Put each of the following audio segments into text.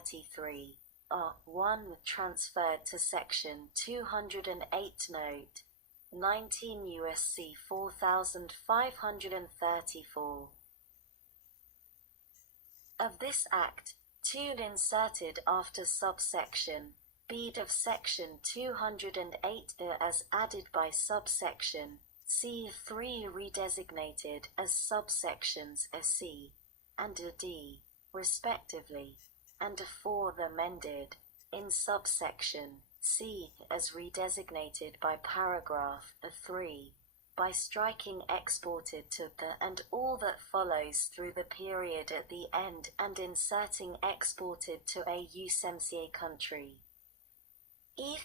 1933, R1 transferred to Section 208 Note 19 U.S.C. 4534. Of this Act, 2 inserted after subsection B of Section 208 as added by subsection C3 redesignated as subsections C and D, respectively, and 4 amended in subsection C as redesignated by paragraph 3 by striking exported to the and all that follows through the period at the end and inserting exported to a USMCA country.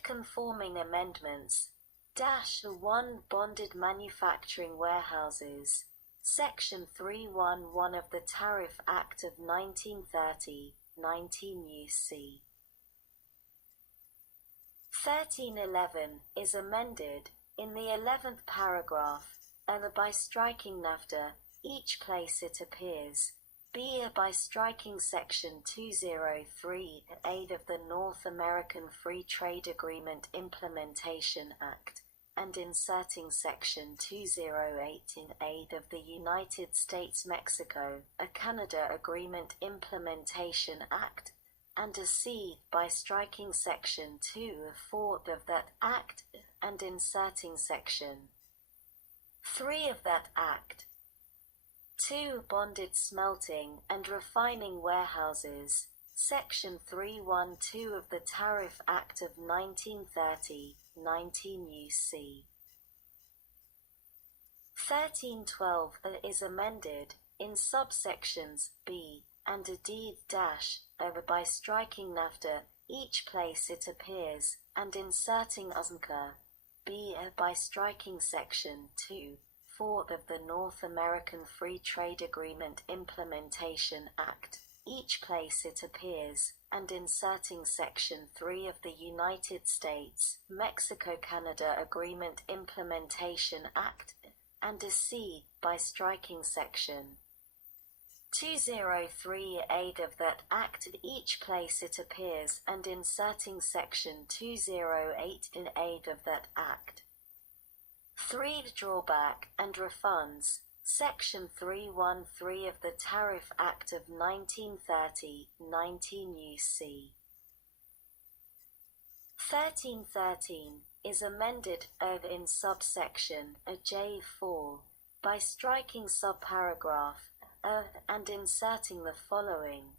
Conforming amendments -1 Bonded Manufacturing Warehouses, Section 311 of the Tariff Act of 1930, 19 U.C. 1311 is amended in the 11th paragraph, A by striking Nafta, each place it appears, B by striking Section 203A of the North American Free Trade Agreement Implementation Act, and inserting Section 208A of the United States-Mexico, Canada Agreement Implementation Act, and a C by striking Section 204 of that Act, and inserting Section 3 of that Act. 2 Bonded Smelting and Refining Warehouses, Section 312 of the Tariff Act of 1930, 19 U.C. 1312 is amended in subsections B and D- by striking Nafta, each place it appears, and inserting USMCA, B by striking Section 2(4) of the North American Free Trade Agreement Implementation Act, each place it appears, and inserting Section 3 of the United States-Mexico-Canada Agreement Implementation Act, and a C by striking Section 203A of that Act at each place it appears, and inserting Section 208A of that Act. 3 Drawback and Refunds, Section 313 of the Tariff Act of 1930, 19 U.C. 1313 is amended in subsection J4 by striking subparagraph and inserting the following,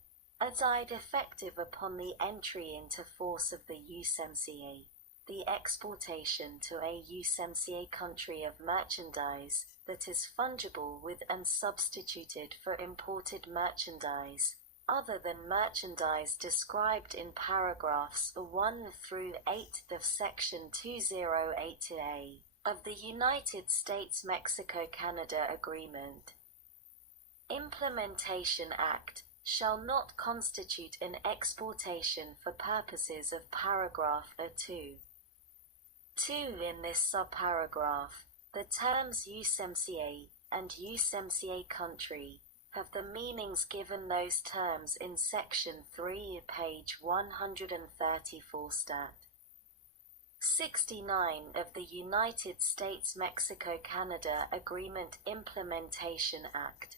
died effective upon the entry into force of the USMCA, the exportation to a USMCA country of merchandise that is fungible with and substituted for imported merchandise, other than merchandise described in paragraphs 1 through 8 of Section 208A of the United States-Mexico-Canada Agreement. Implementation Act shall not constitute an exportation for purposes of paragraph 2. 2 in this subparagraph, the terms USMCA and USMCA country have the meanings given those terms in Section 3, page 134 stat. 69 of the United States-Mexico-Canada Agreement Implementation Act.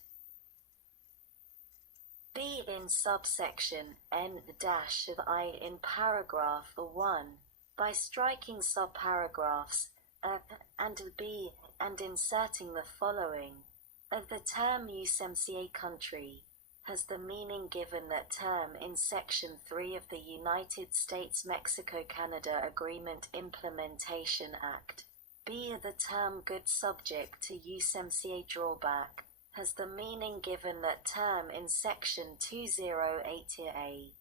B in subsection N-I in paragraph 1, by striking subparagraphs A and B and inserting the following, of the term USMCA country, has the meaning given that term in Section 3 of the United States-Mexico-Canada Agreement Implementation Act. B the term good subject to USMCA drawback has the meaning given that term in Section 208A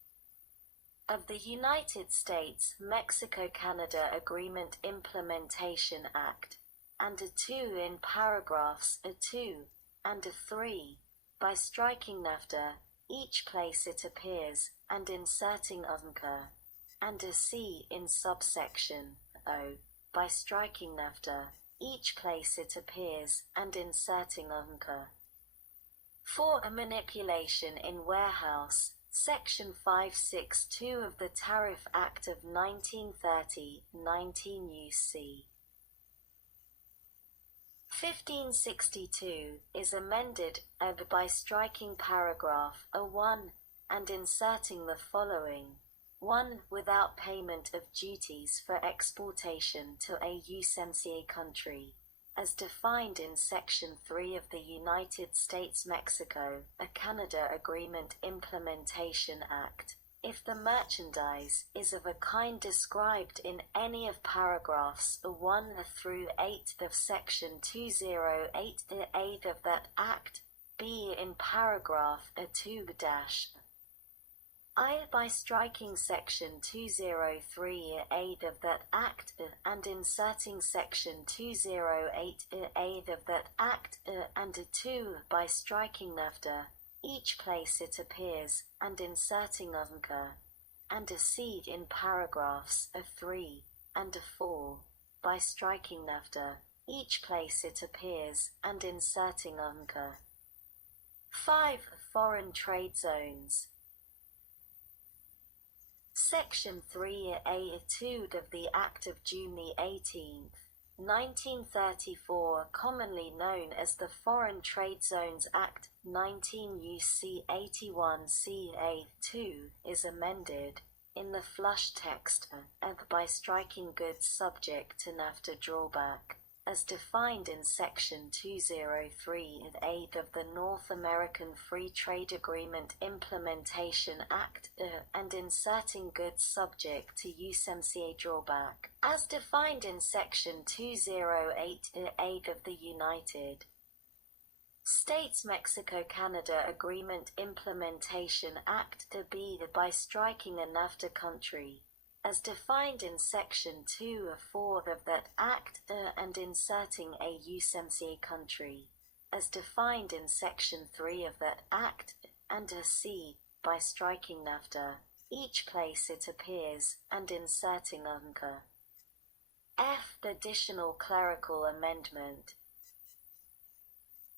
of the United States-Mexico-Canada Agreement Implementation Act, and 2 in paragraphs 2 and 3, by striking Nafta, each place it appears, and inserting USMCA, and a C in subsection O, by striking Nafta, each place it appears, and inserting USMCA. 4 a manipulation in warehouse, Section 562 of the Tariff Act of 1930, 19 U.C. 1562 is amended by striking paragraph A1 and inserting the following: 1. Without payment of duties for exportation to a USMCA country, as defined in Section 3 of the United States-Mexico, Canada Agreement Implementation Act, if the merchandise is of a kind described in any of paragraphs 1 through 8 of Section 208A of that Act, b. in paragraph 2-I by striking Section 203A of that Act and inserting Section 208A of that Act and 2 by striking Nafta, each place it appears, and inserting UNCA, and C in paragraphs 3 and 4 by striking Nafta, each place it appears, and inserting UNCA. 5. Foreign trade zones. Section 3A2 of the Act of June 18, 1934, commonly known as the Foreign Trade Zones Act, 19 U.C. 81 CA2, is amended, in the flush text, by striking goods subject to Nafta drawback, as defined in Section 203A of the North American Free Trade Agreement Implementation Act, and inserting goods subject to USMCA drawback, as defined in Section 208A of the United States Mexico-Canada Agreement Implementation Act b. by striking a Nafta country, as defined in Section 204 of that Act and inserting a USMCA country, as defined in Section 3 of that Act, and a C, by striking Nafta, each place it appears, and inserting UNCA. F. Additional clerical amendment.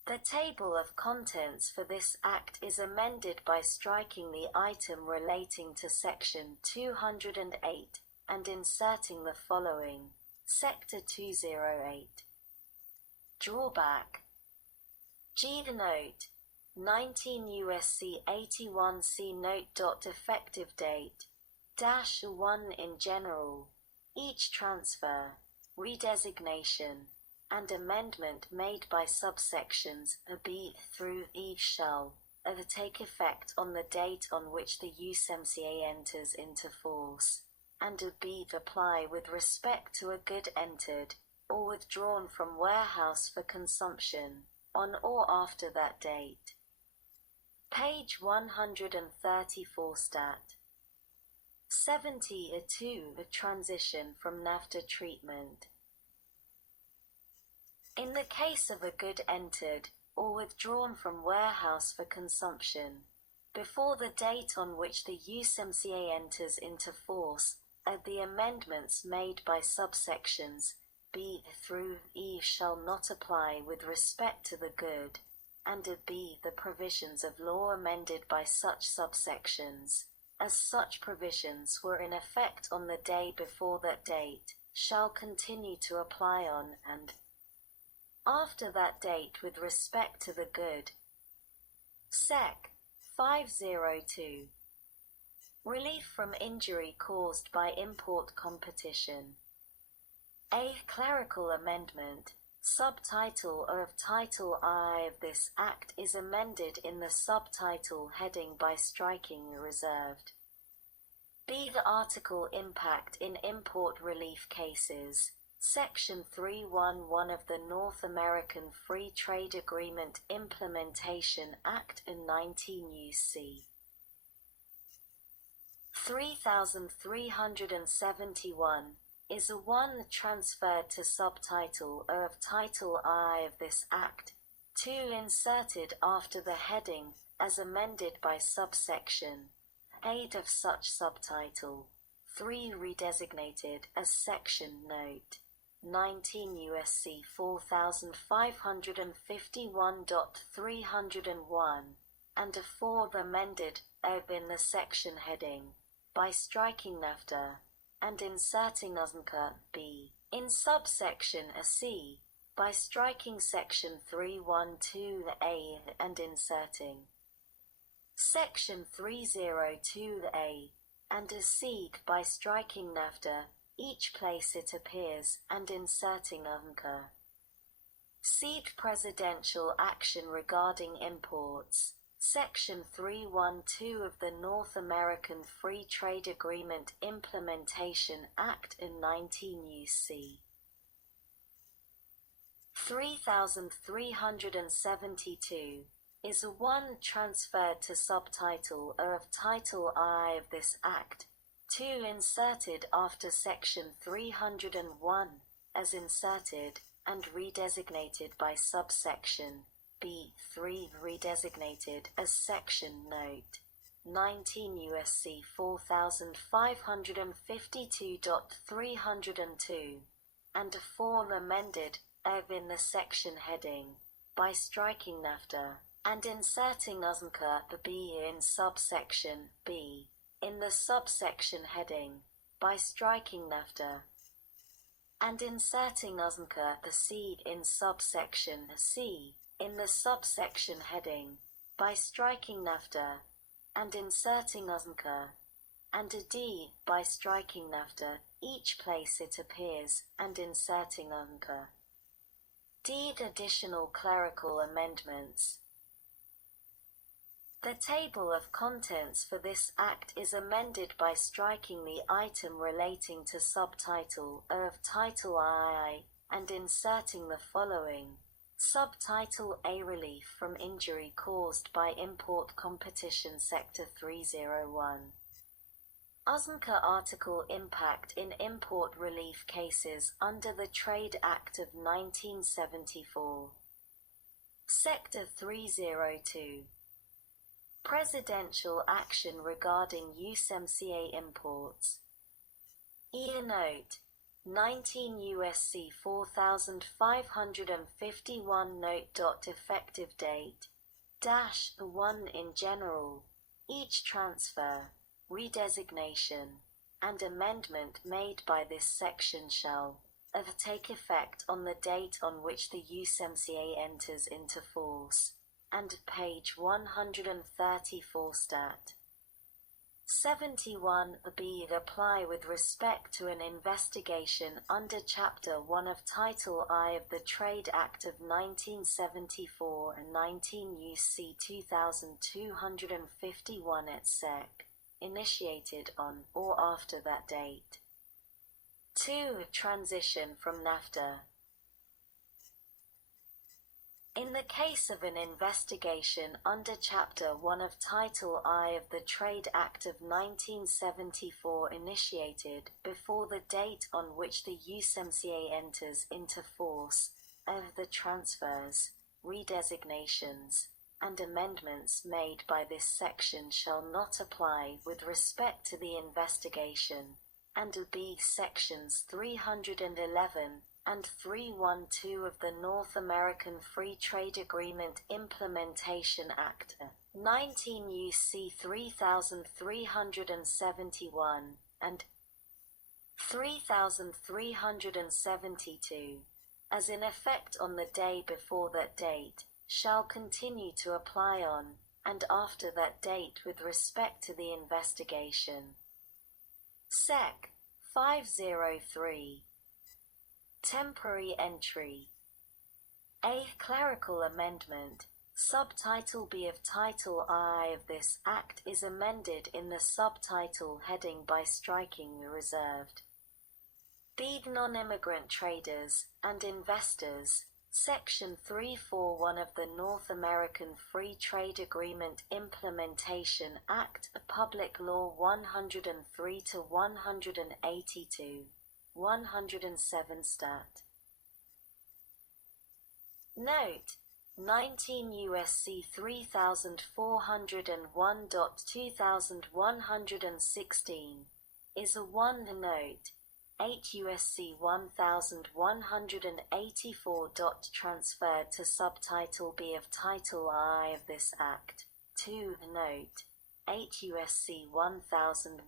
The table of contents for this Act is amended by striking the item relating to Section 208 and inserting the following: Sector 208. Drawback. G. Note 19 U.S.C. 81 C. Note. Effective date -1 in general. Each transfer, redesignation, and amendment made by subsections B through E shall take effect on the date on which the USMCA enters into force, and B apply with respect to a good entered or withdrawn from warehouse for consumption on or after that date. Page 134 Stat. 70(2) Transition from Nafta treatment. In the case of a good entered or withdrawn from warehouse for consumption, before the date on which the USMCA enters into force, the amendments made by subsections B through E shall not apply with respect to the good, and B the provisions of law amended by such subsections, as such provisions were in effect on the day before that date, shall continue to apply on and after that date with respect to the good. Sec. 502. Relief from injury caused by import competition. A. Clerical amendment. Subtitle of Title I of this Act is amended in the subtitle heading by striking reserved. B. The article Impact in Import Relief Cases. Section 311 of the North American Free Trade Agreement Implementation Act in 19 U.C. 3371 is a one transferred to subtitle of Title I of this Act, 2 inserted after the heading as amended by subsection 8 of such subtitle, 3 redesignated as section note 19 U.S.C. 4551.301, and a 4th amended in the section heading by striking Nafta and inserting Uzmka B in subsection C by striking section 312A and inserting section 302A and a seed by striking Nafta each place it appears and inserting Uzmka. Seed Presidential Action Regarding Imports, Section 312 of the North American Free Trade Agreement Implementation Act in 19 U.C. 3372 is a one transferred to subtitle A of Title I of this Act, 2 inserted after Section 301 as inserted and redesignated by subsection B3 redesignated as section note 19 U.S.C. 4552.302 and a 4 amended in the section heading by striking Nafta and inserting Uzmka B in subsection B in the subsection heading by striking Nafta and inserting Uzmka the seed in subsection C in the subsection heading by striking Nafta and inserting Uzmka and a D by striking Nafta each place it appears and inserting Uzmka. Deed additional clerical amendments. The table of contents for this Act is amended by striking the item relating to subtitle A of Title I and inserting the following. Subtitle A Relief from Injury Caused by Import Competition Sector 301. Uzmka Article Impact in Import Relief Cases under the Trade Act of 1974. Sector 302. Presidential Action Regarding USMCA Imports. Note 19 U.S.C. 4551 Note. Effective date -1 in general. Each transfer, redesignation, and amendment made by this section shall take effect on the date on which the USMCA enters into force. And page 134 stat. 71b apply with respect to an investigation under Chapter 1 of Title I of the Trade Act of 1974 and 19 U.C. 2251 et seq., initiated on or after that date. 2. Transition from Nafta. In the case of an investigation under Chapter 1 of Title I of the Trade Act of 1974 initiated before the date on which the USMCA enters into force, of the transfers, redesignations, and amendments made by this section shall not apply with respect to the investigation, and b. Sections 311 and 312 of the North American Free Trade Agreement Implementation Act, 19 U.C. 3371, and 3372, as in effect on the day before that date, shall continue to apply on, and after that date with respect to the investigation. Sec. 503. Temporary entry. A. Clerical amendment. Subtitle B of Title I of this Act is amended in the subtitle heading by striking the reserved. B. Non-immigrant traders and investors. Section 341 of the North American Free Trade Agreement Implementation Act, Public Law 103 to 182. 107 stat. Note 19 U.S.C. 3401.2116 is a 1 note 8 U.S.C. 1184. Transferred to subtitle B of Title I of this Act, 2. Note 8 USC 1000